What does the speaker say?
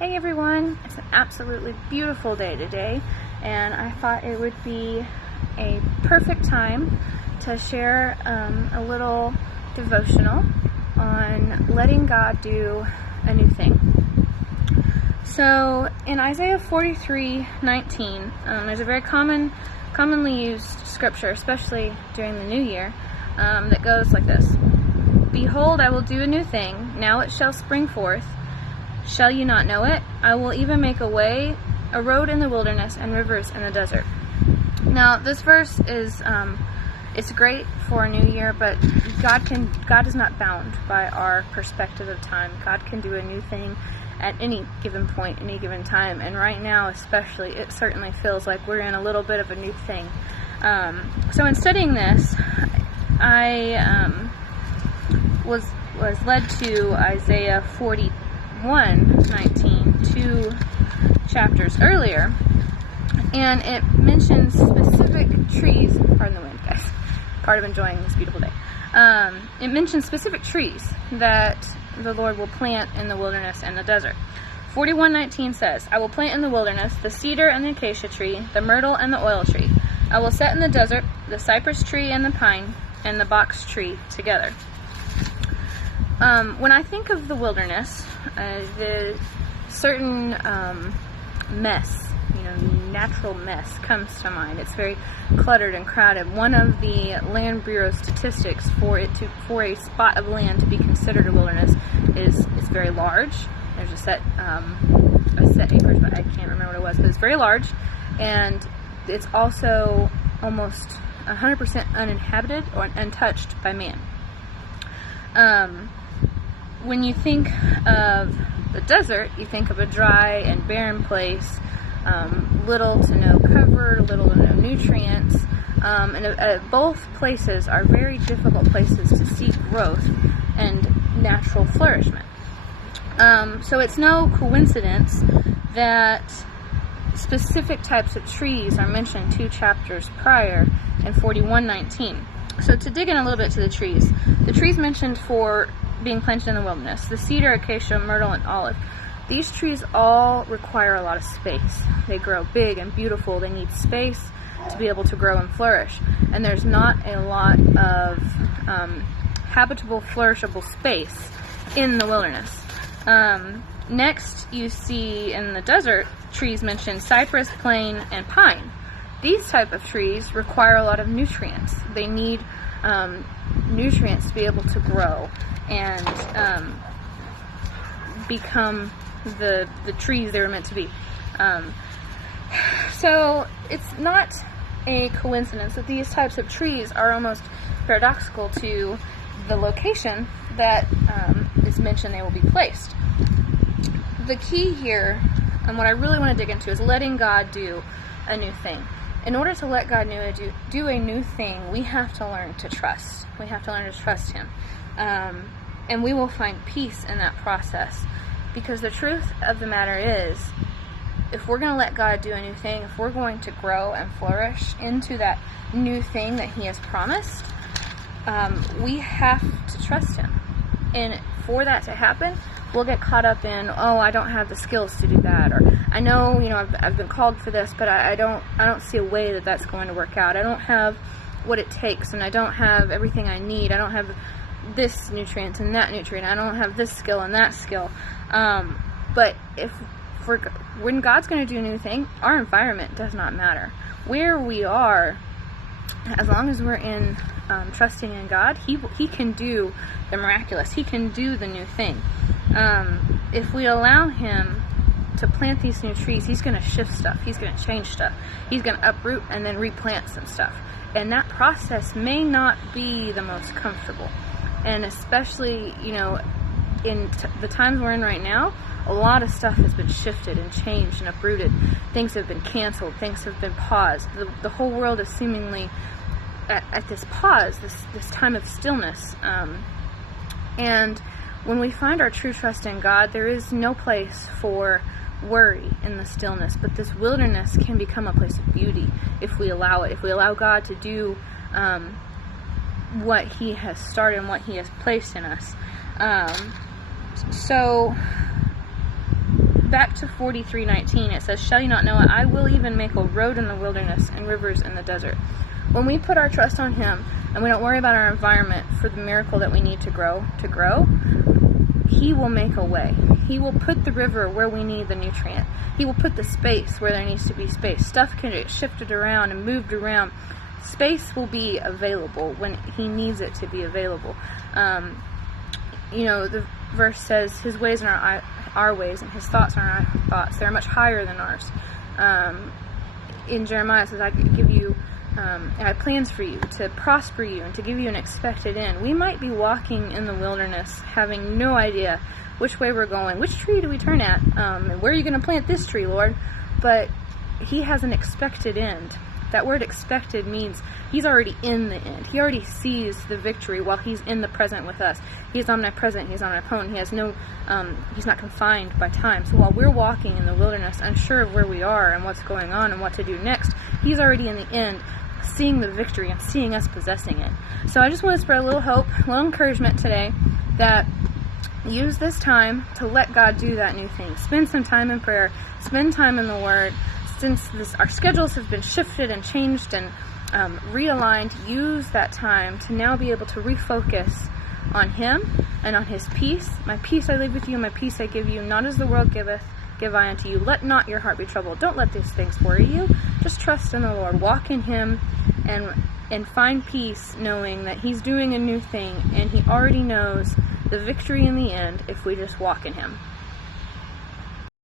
Hey everyone, it's an absolutely beautiful day today, and I thought it would be a perfect time to share a little devotional on letting God do a new thing. So in Isaiah 43:19, there's a very commonly used scripture, especially during the new year, that goes like this: "Behold, I will do a new thing, now it shall spring forth. Shall you not know it? I will even make a road in the wilderness and rivers in the desert." Now, this verse is it's great for a new year, but God is not bound by our perspective of time. God can do a new thing at any given point, any given time, and right now especially, it certainly feels like we're in a little bit of a new thing. So in studying this, I was led to Isaiah 41:19, 2 chapters earlier, and it mentions specific trees. Pardon the wind, guys. Part of enjoying this beautiful day. It mentions specific trees that the Lord will plant in the wilderness and the desert. 41:19 says, "I will plant in the wilderness the cedar and the acacia tree, the myrtle and the oil tree. I will set in the desert the cypress tree and the pine and the box tree together." When I think of the wilderness, the certain natural mess comes to mind. It's very cluttered and crowded. One of the Land Bureau statistics for a spot of land to be considered a wilderness is it's very large. There's a set acres, but I can't remember what it was, but it's very large, and it's also almost 100% uninhabited or untouched by man. When you think of the desert, you think of a dry and barren place, little to no cover, little to no nutrients, and both places are very difficult places to seek growth and natural flourishment. So it's no coincidence that specific types of trees are mentioned 2 chapters prior in 41:19. So to dig in a little bit to the trees mentioned for being planted in the wilderness: the cedar, acacia, myrtle, and olive. These trees all require a lot of space. They grow big and beautiful. They need space to be able to grow and flourish. And there's not a lot of habitable, flourishable space in the wilderness. Next, you see in the desert, trees mentioned cypress, plane, and pine. These type of trees require a lot of nutrients. They need nutrients to be able to grow and become the trees they were meant to be. So it's not a coincidence that these types of trees are almost paradoxical to the location that is mentioned they will be placed. The key here, and what I really want to dig into, is letting God do a new thing. In order to let God do a new thing, we have to learn to trust. We have to learn to trust Him. And we will find peace in that process. Because the truth of the matter is, if we're going to let God do a new thing, if we're going to grow and flourish into that new thing that He has promised, we have to trust Him. And for that to happen, we'll get caught up in, I don't have the skills to do that, or I know, I've been called for this, but I don't see a way that that's going to work out. I don't have what it takes, and I don't have everything I need. I don't have this nutrient and that nutrient. I don't have this skill and that skill. But when God's going to do a new thing, our environment does not matter. Where we are, as long as we're in trusting in God, He can do the miraculous. He can do the new thing. If we allow Him to plant these new trees, He's going to shift stuff. He's going to change stuff. He's going to uproot and then replant some stuff. And that process may not be the most comfortable. And especially, in the times we're in right now, a lot of stuff has been shifted and changed and uprooted. Things have been canceled. Things have been paused. The whole world is seemingly at this pause, this time of stillness. And when we find our true trust in God, there is no place for worry in the stillness. But this wilderness can become a place of beauty if we allow it. If we allow God to do what He has started and what He has placed in us. So back to 43:19, it says, "Shall you not know it? I will even make a road in the wilderness and rivers in the desert." When we put our trust on Him and we don't worry about our environment for the miracle that we need to grow, He will make a way. He will put the river where we need the nutrient. He will put the space where there needs to be space. Stuff can get shifted around and moved around. Space will be available when He needs it to be available. The verse says His ways are our ways and His thoughts are our thoughts. They're much higher than ours. In Jeremiah, it says, I give you, I have plans for you to prosper you and to give you an expected end. We might be walking in the wilderness having no idea which way we're going. Which tree do we turn at? And where are you going to plant this tree, Lord? But He has an expected end. That word expected means He's already in the end. He already sees the victory while He's in the present with us. He's omnipresent. He's omnipotent. He has no, He's not confined by time. So while we're walking in the wilderness, unsure of where we are and what's going on and what to do next, He's already in the end, seeing the victory and seeing us possessing it. So I just want to spread a little hope, a little encouragement today that use this time to let God do that new thing. Spend some time in prayer. Spend time in the Word. Since our schedules have been shifted and changed and realigned, use that time to now be able to refocus on Him and on His peace. My peace I leave with you, my peace I give you, not as the world giveth, give I unto you. Let not your heart be troubled. Don't let these things worry you. Just trust in the Lord. Walk in Him and find peace knowing that He's doing a new thing and He already knows the victory in the end if we just walk in Him.